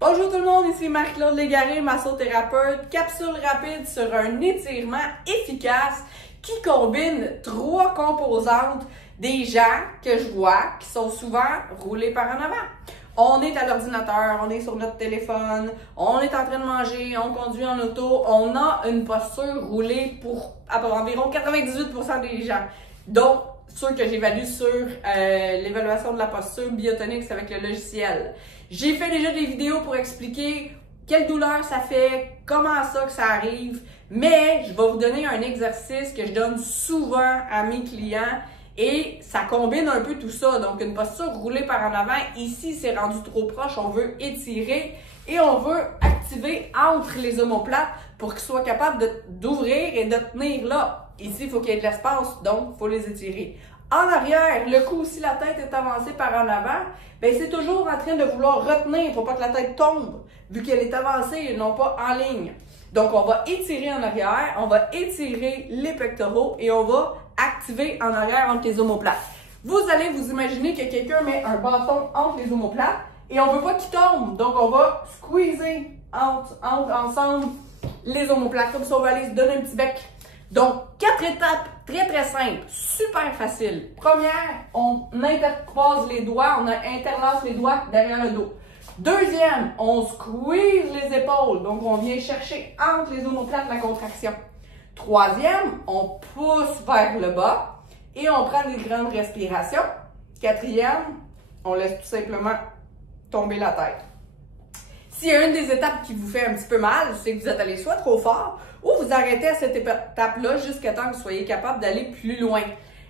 Bonjour tout le monde, ici Marie-Claude Légaré, massothérapeute. Capsule rapide sur un étirement efficace qui combine 3 composantes des gens que je vois qui sont souvent roulés par en avant. On est à l'ordinateur, on est sur notre téléphone, on est en train de manger, on conduit en auto, on a une posture roulée pour environ 98% des gens. Donc, ceux que j'évalue sur l'évaluation de la posture Biotonix avec le logiciel. J'ai fait déjà des vidéos pour expliquer quelle douleur ça fait, comment ça que ça arrive, mais je vais vous donner un exercice que je donne souvent à mes clients et ça combine un peu tout ça. Donc, une posture roulée par en avant, ici c'est rendu trop proche, on veut étirer et on veut activer entre les omoplates pour qu'ils soient capables d'ouvrir et de tenir là. Ici, il faut qu'il y ait de l'espace, donc il faut les étirer. En arrière, le cou, si la tête est avancée par en avant, ben c'est toujours en train de vouloir retenir pour pas que la tête tombe, vu qu'elle est avancée et non pas en ligne. Donc, on va étirer en arrière, on va étirer les pectoraux et on va activer en arrière entre les omoplates. Vous allez vous imaginer que quelqu'un met un bâton entre les omoplates et on veut pas qu'il tombe. Donc, on va squeezer ensemble les omoplates. Comme ça, on va aller se donner un petit bec. Donc, 4 étapes très simples, super faciles. Première, on intercroise les doigts, on interlace les doigts derrière le dos. Deuxième, on squeeze les épaules, donc on vient chercher entre les omoplates la contraction. Troisième, on pousse vers le bas et on prend des grandes respirations. Quatrième, on laisse tout simplement tomber la tête. S'il y a une des étapes qui vous fait un petit peu mal, c'est que vous êtes allé soit trop fort ou vous arrêtez à cette étape-là jusqu'à temps que vous soyez capable d'aller plus loin.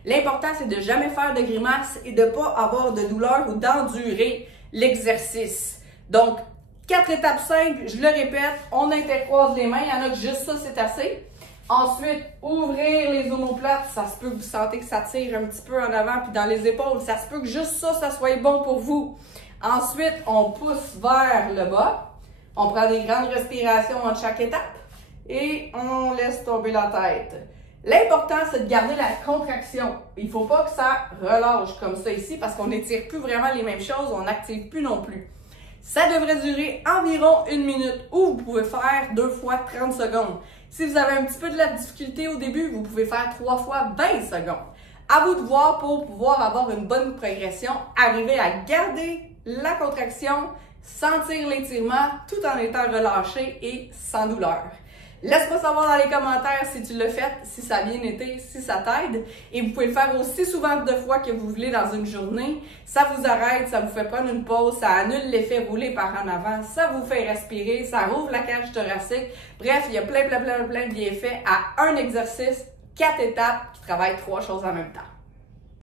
L'important, c'est de jamais faire de grimaces et de ne pas avoir de douleur ou d'endurer l'exercice. Donc, 4 étapes simples, je le répète, on intercroise les mains, il y en a que juste ça, c'est assez. Ensuite, ouvrir les omoplates, ça se peut que vous sentez que ça tire un petit peu en avant puis dans les épaules, ça se peut que juste ça soit bon pour vous. Ensuite, on pousse vers le bas. On prend des grandes respirations entre chaque étape et on laisse tomber la tête. L'important, c'est de garder la contraction. Il ne faut pas que ça relâche comme ça ici parce qu'on n'étire plus vraiment les mêmes choses, on n'active plus non plus. Ça devrait durer environ 1 minute ou vous pouvez faire 2 fois 30 secondes. Si vous avez un petit peu de la difficulté au début, vous pouvez faire 3 fois 20 secondes. À vous de voir pour pouvoir avoir une bonne progression, arriver à garder la contraction, sentir l'étirement tout en étant relâché et sans douleur. Laisse-moi savoir dans les commentaires si tu l'as fait, si ça a bien été, si ça t'aide. Et vous pouvez le faire aussi souvent de fois que vous voulez dans une journée. Ça vous arrête, ça vous fait prendre une pause, ça annule l'effet roulé par en avant, ça vous fait respirer, ça rouvre la cage thoracique. Bref, il y a plein de bienfaits à un exercice, 4 étapes qui travaillent 3 choses en même temps.